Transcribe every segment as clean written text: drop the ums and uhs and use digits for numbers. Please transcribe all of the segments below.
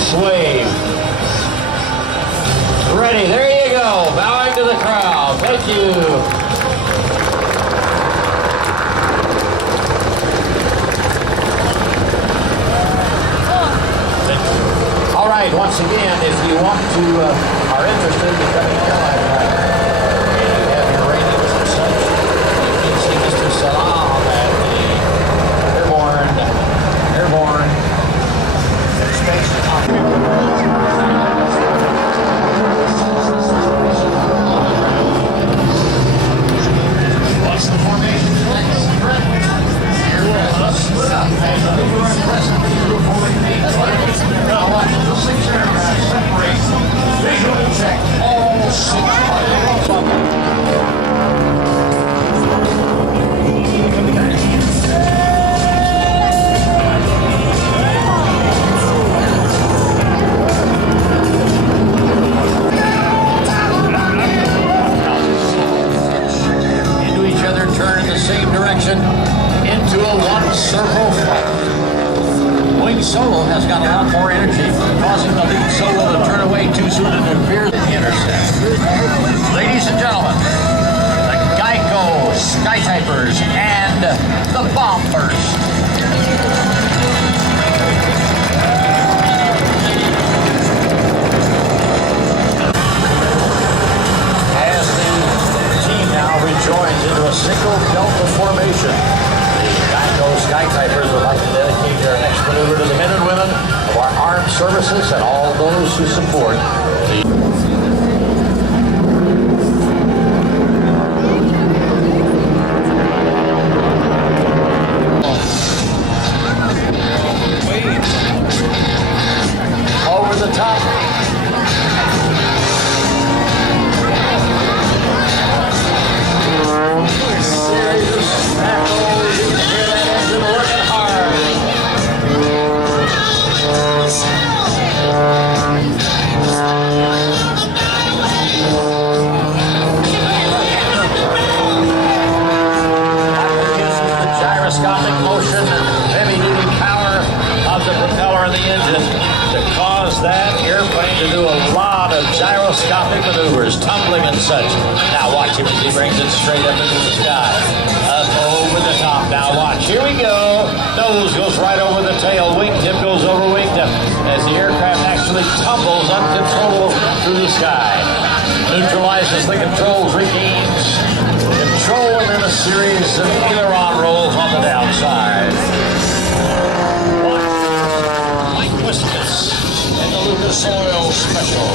nice wave. Ready, there you go. Bowing to the crowd. Thank you. All right, once again, if you want to, are interested in becoming an airline pilot, and you have your ratings and such, you can see Mr. Salam at the Airborne Space What's the formation? Here we go. Split up. And the people are present. Now watch the 6 aircraft separate. Visual check. All 6 pilots. Into each other, turn in the same direction. Into a one-circle flight. Wing solo has got a lot more energy, causing the lead solo to turn away too soon and appear at the intercept. Ladies and gentlemen, the Geico Skytypers and the Bombers. As the team now rejoins into a single delta formation, Geico Skytypers would like to dedicate their next maneuver to the men and women of our armed services and all those who support the over the top. Serious tackles. You can hear that engine working hard. Uses the gyroscopic motion and heavy-duty power of the propeller of the engine to cause that airplane to do a lot of gyroscopic maneuvers, tumbling and such. Now watch him as he brings it straight up into the sky. Up over the top. Now watch. Here we go. Nose goes right over the tail. Wingtip goes over wingtip as the aircraft actually tumbles uncontrollable through the sky. Neutralizes the controls, regains control, and then a series of aileron rolls on the downside. Mike Wiskus and the Lucas Oil Special.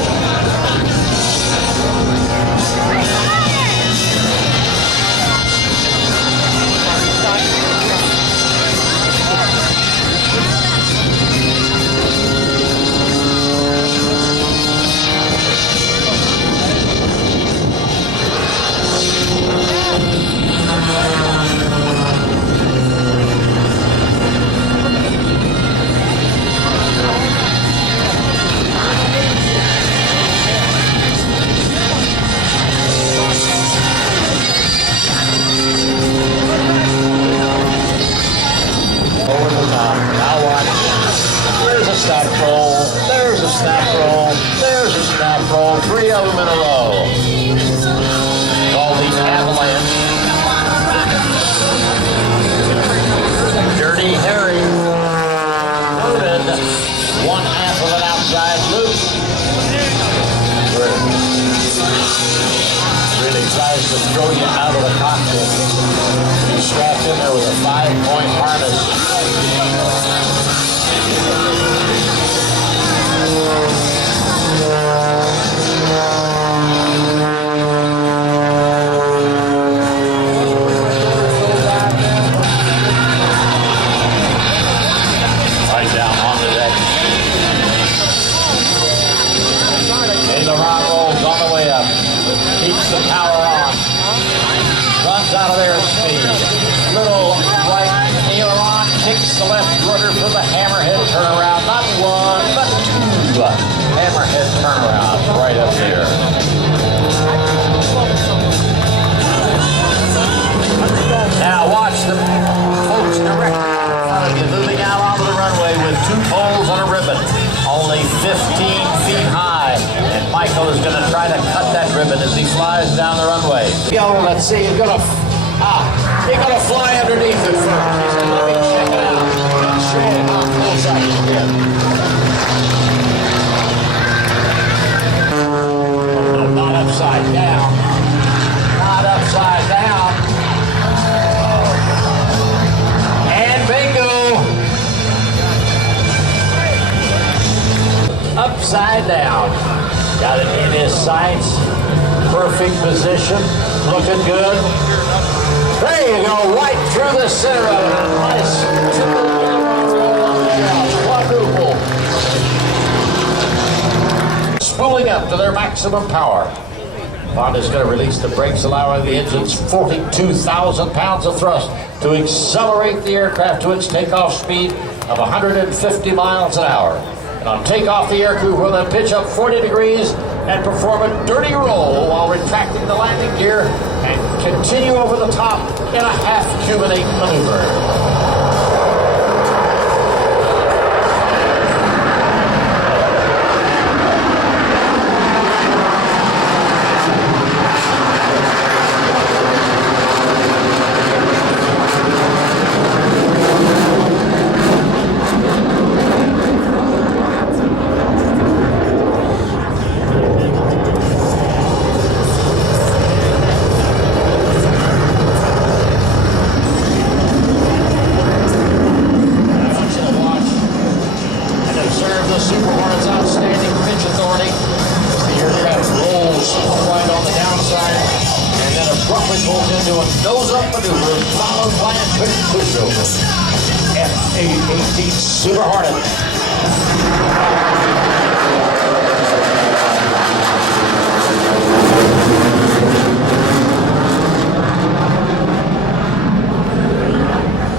Over the top. Now watch. There's a snap roll. There's a snap roll. There's a snap roll. 3 of them in a row. Call the avalanche. Dirty Harry. Loaded. 1/2 of an outside loop. Really tries to throw you out of the cockpit. He's strapped in there with a 5-point harness. Right down on the deck. And the rock rolls on the way up. Keeps the power on. Runs out of airspeed. Little right aileron kicks the left rudder for the hammerhead turnaround. Not 1, but 2 hammerhead turnarounds right up there. Now watch the folks directly in front of you moving out onto the runway with 2 poles and a ribbon. Only skill. Let's see, he's gonna fly underneath it first. He said, let me check it out and show him how close I can get. No, not upside down. Not upside down. And bingo. Upside down. Got it in his sights. Perfect position. Looking good. There you go. Right through the center of it. Nice quadruple. Spooling up to their maximum power. Honda's going to release the brakes, allowing the engine's 42,000 pounds of thrust to accelerate the aircraft to its takeoff speed of 150 miles an hour. And on takeoff, the aircrew will then pitch up 40 degrees and perform a dirty roll while retracting the landing gear and continue over the top in a half-cubanate maneuver. F-18 Super Hornet.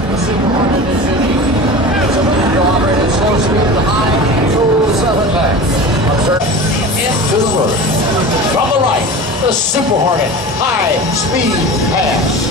The Super Hornet is unique. It's able to operate at slow speed at the high fuels of attack. Observe into the road. From the right, the Super Hornet high speed pass.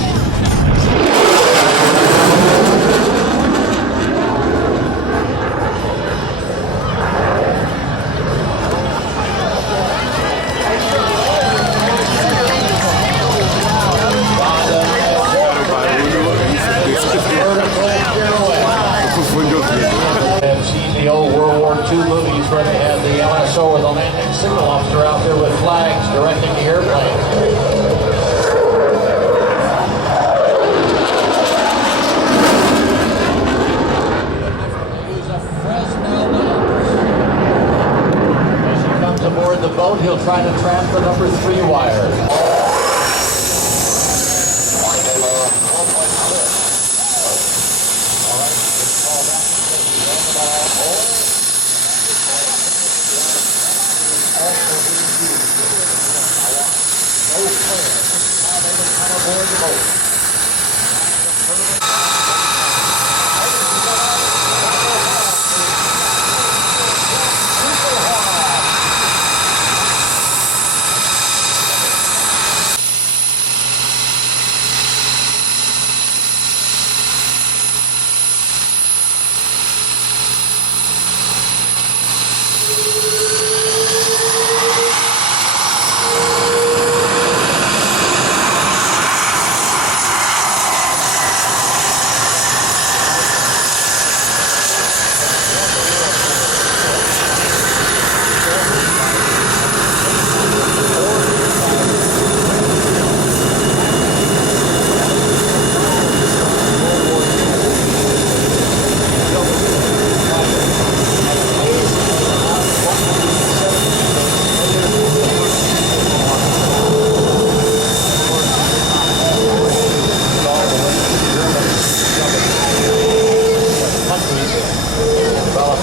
I've seen the old World War II movies where they had the LSO or the landing signal officer out there with flags directing the airplane. Aboard the boat, he'll try to trap the number 3 wire. Aboard the boat.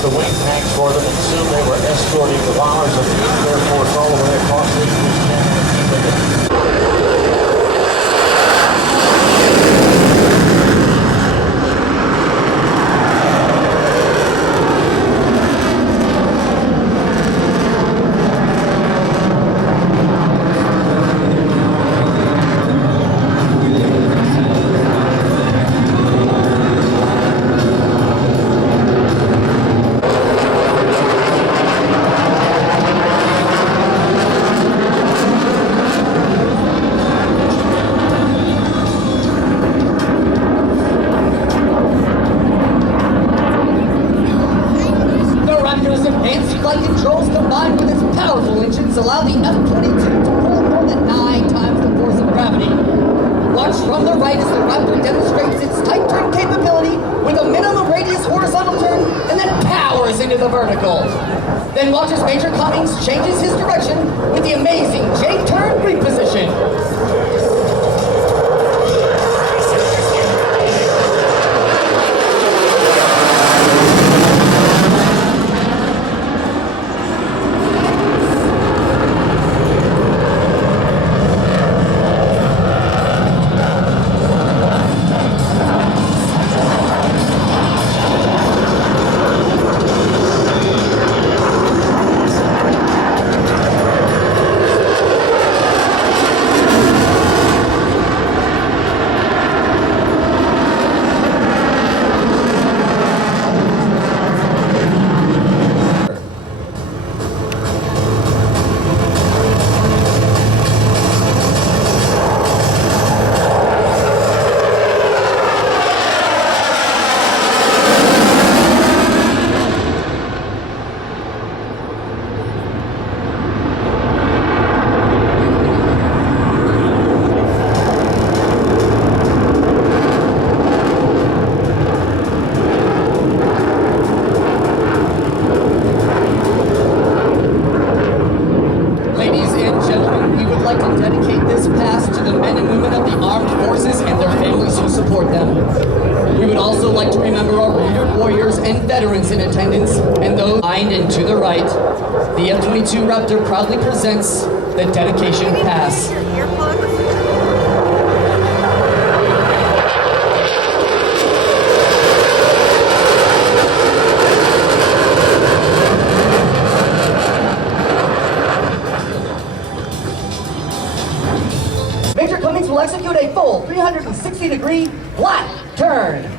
The wing tanks for them, and soon they were escorting the bombers of the Air Force all the way across the English Channel. Cummings allowed the F-22 to pull more than 9 times the force of gravity. Watch from the right as the Raptor demonstrates its tight turn capability with a minimum radius horizontal turn and then powers into the vertical. Then watch as Major Cummings changes his direction with the amazing J-turn reposition. In attendance, and those behind and to the right, the F-22 Raptor proudly presents the dedication pass. Major Cummings will execute a full 360-degree flat turn.